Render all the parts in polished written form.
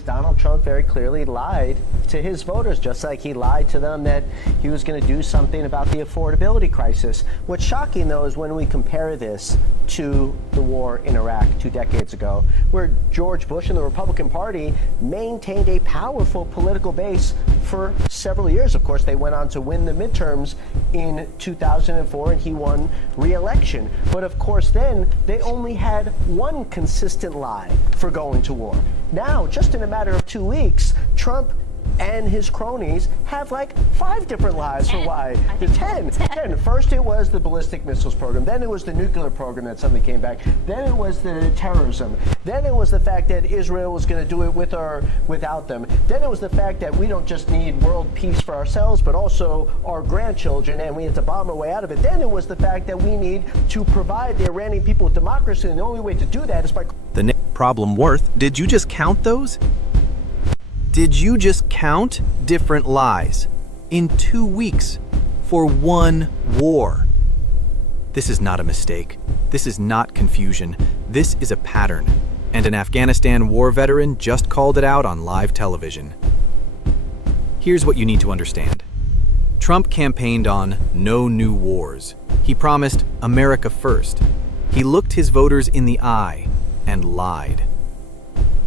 Donald Trump very clearly lied to his voters, just like he lied to them that he was going to do something about the affordability crisis. What's shocking, though, is when we compare this to the war in Iraq 2 decades ago, where George Bush and the Republican Party maintained a powerful political base for several years. Of course, they went on to win the midterms in 2004, and he won re-election. But of course, then they only had one consistent lie for going to war. Now, just in a matter of 2 weeks, Trump and his cronies have like 5 different lies for why. 10. First, it was the ballistic missiles program. Then it was the nuclear program that suddenly came back. Then it was the terrorism. Then it was the fact that Israel was going to do it with or without them. Then it was the fact that we don't just need world peace for ourselves, but also our grandchildren, and we have to bomb our way out of it. Then it was the fact that we need to provide the Iranian people with democracy, and the only way to do that is by... The problem worth, did you just count those? Did you just count different lies in 2 weeks for one war? This is not a mistake. This is not confusion. This is a pattern. And an Afghanistan war veteran just called it out on live television. Here's what you need to understand. Trump campaigned on no new wars. He promised America first. He looked his voters in the eye and lied.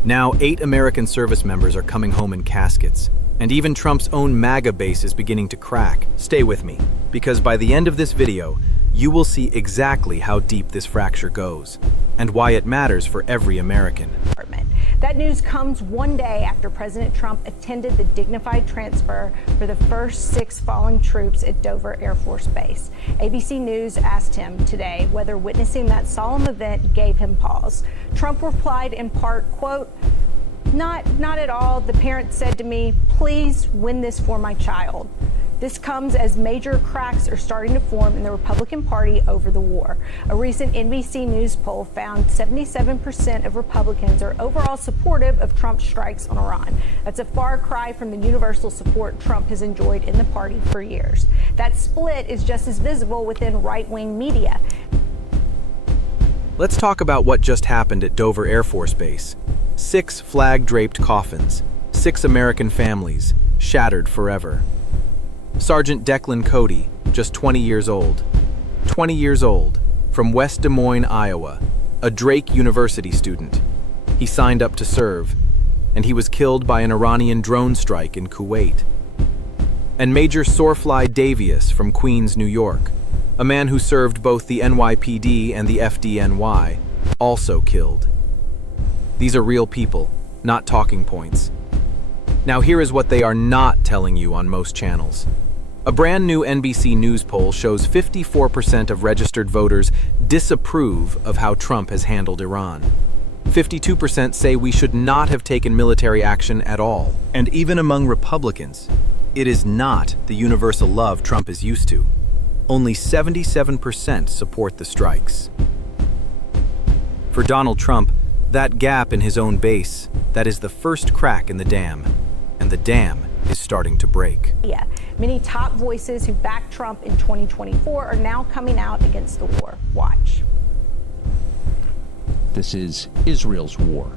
Now, 8 American service members are coming home in caskets, and even Trump's own MAGA base is beginning to crack. Stay with me, because by the end of this video, you will see exactly how deep this fracture goes, and why it matters for every American. That news comes one day after President Trump attended the dignified transfer for the first 6 fallen troops at Dover Air Force Base. ABC News asked him today whether witnessing that solemn event gave him pause. Trump replied in part, quote, Not at all. The parents said to me, please win this for my child. This comes as major cracks are starting to form in the Republican Party over the war. A recent NBC News poll found 77% of Republicans are overall supportive of Trump's strikes on Iran. That's a far cry from the universal support Trump has enjoyed in the party for years. That split is just as visible within right-wing media. Let's talk about what just happened at Dover Air Force Base. 6 flag-draped coffins, 6 American families, shattered forever. Sergeant Declan Cody, just 20 years old. 20 years old, from West Des Moines, Iowa, a Drake University student. He signed up to serve, and he was killed by an Iranian drone strike in Kuwait. And Major Sorfly Davius from Queens, New York, a man who served both the NYPD and the FDNY, also killed. These are real people, not talking points. Now here is what they are not telling you on most channels. A brand new NBC News poll shows 54% of registered voters disapprove of how Trump has handled Iran. 52% say we should not have taken military action at all. And even among Republicans, it is not the universal love Trump is used to. Only 77% support the strikes. For Donald Trump, that gap in his own base, that is the first crack in the dam. And the dam is starting to break. Yeah, many top voices who backed Trump in 2024 are now coming out against the war. Watch. This is Israel's war.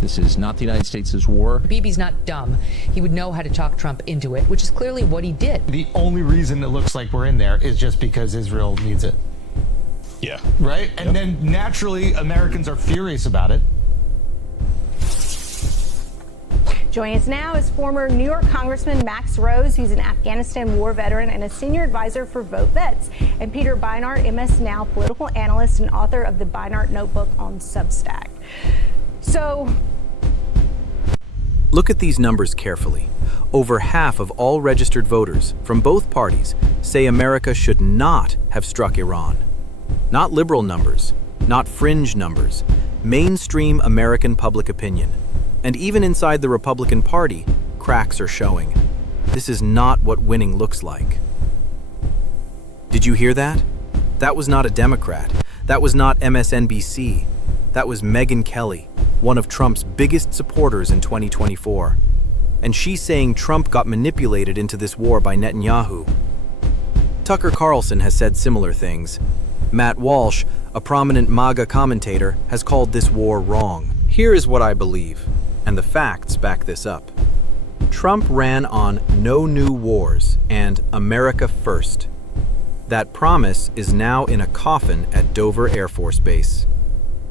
This is not the United States' war. Bibi's not dumb. He would know how to talk Trump into it, which is clearly what he did. The only reason it looks like we're in there is just because Israel needs it. Yeah. Right? And then naturally, Americans are furious about it. Joining us now is former New York Congressman Max Rose, who's an Afghanistan war veteran and a senior advisor for Vote Vets, and Peter Beinart, MS Now political analyst and author of the Beinart Notebook on Substack. So, look at these numbers carefully. Over half of all registered voters from both parties say America should not have struck Iran. Not liberal numbers, not fringe numbers, mainstream American public opinion. And even inside the Republican Party, cracks are showing. This is not what winning looks like. Did you hear that? That was not a Democrat. That was not MSNBC. That was Megyn Kelly, one of Trump's biggest supporters in 2024. And she's saying Trump got manipulated into this war by Netanyahu. Tucker Carlson has said similar things. Matt Walsh, a prominent MAGA commentator, has called this war wrong. Here is what I believe. And the facts back this up. Trump ran on no new wars and America first. That promise is now in a coffin at Dover Air Force Base.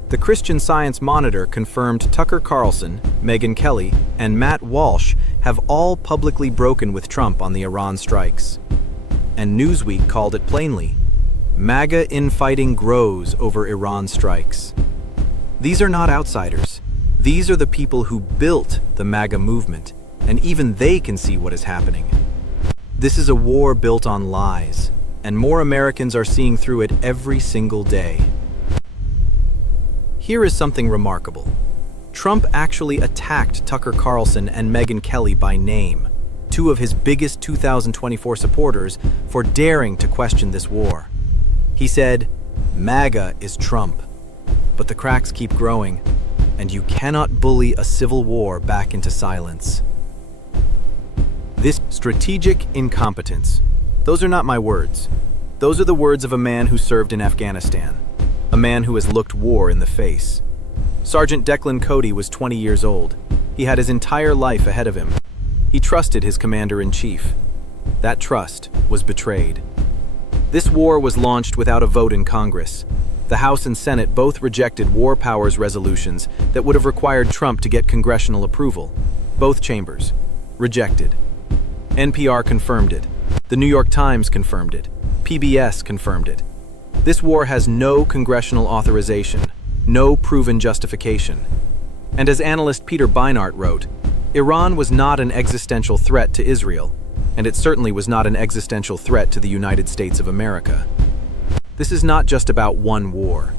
The Christian Science Monitor confirmed Tucker Carlson, Megyn Kelly, and Matt Walsh have all publicly broken with Trump on the Iran strikes. And Newsweek called it plainly, MAGA infighting grows over Iran strikes. These are not outsiders. These are the people who built the MAGA movement, and even they can see what is happening. This is a war built on lies, and more Americans are seeing through it every single day. Here is something remarkable. Trump actually attacked Tucker Carlson and Megyn Kelly by name, two of his biggest 2024 supporters, for daring to question this war. He said, MAGA is Trump. But the cracks keep growing, and you cannot bully a civil war back into silence. This strategic incompetence, those are not my words. Those are the words of a man who served in Afghanistan, a man who has looked war in the face. Sergeant Declan Cody was 20 years old. He had his entire life ahead of him. He trusted his commander-in-chief. That trust was betrayed. This war was launched without a vote in Congress. The House and Senate both rejected war powers resolutions that would have required Trump to get congressional approval. Both chambers rejected. NPR confirmed it. The New York Times confirmed it. PBS confirmed it. This war has no congressional authorization, no proven justification. And as analyst Peter Beinart wrote, Iran was not an existential threat to Israel, and it certainly was not an existential threat to the United States of America. This is not just about one war.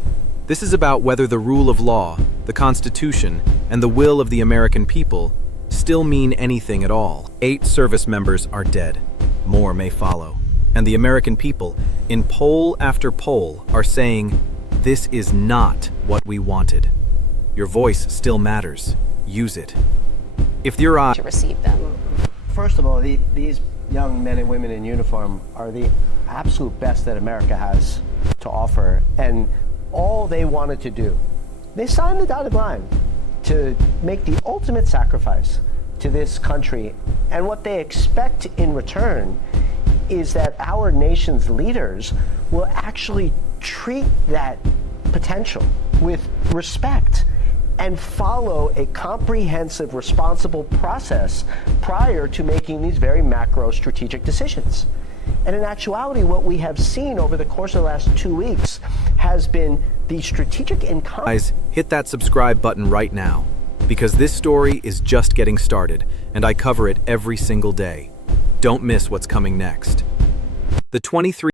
This is about whether the rule of law, the Constitution, and the will of the American people still mean anything at all. 8 service members are dead. More may follow. And the American people, in poll after poll, are saying, this is not what we wanted. Your voice still matters. Use it. If your eye to receive them. First of all, these young men and women in uniform are the absolute best that America has to offer. And all they wanted to do, they signed the dotted line to make the ultimate sacrifice to this country. And what they expect in return is that our nation's leaders will actually treat that potential with respect and follow a comprehensive, responsible process prior to making these very macro strategic decisions. And in actuality, what we have seen over the course of the last 2 weeks has been the strategic incompetence. Guys, hit that subscribe button right now, because this story is just getting started, and I cover it every single day. Don't miss what's coming next. The 23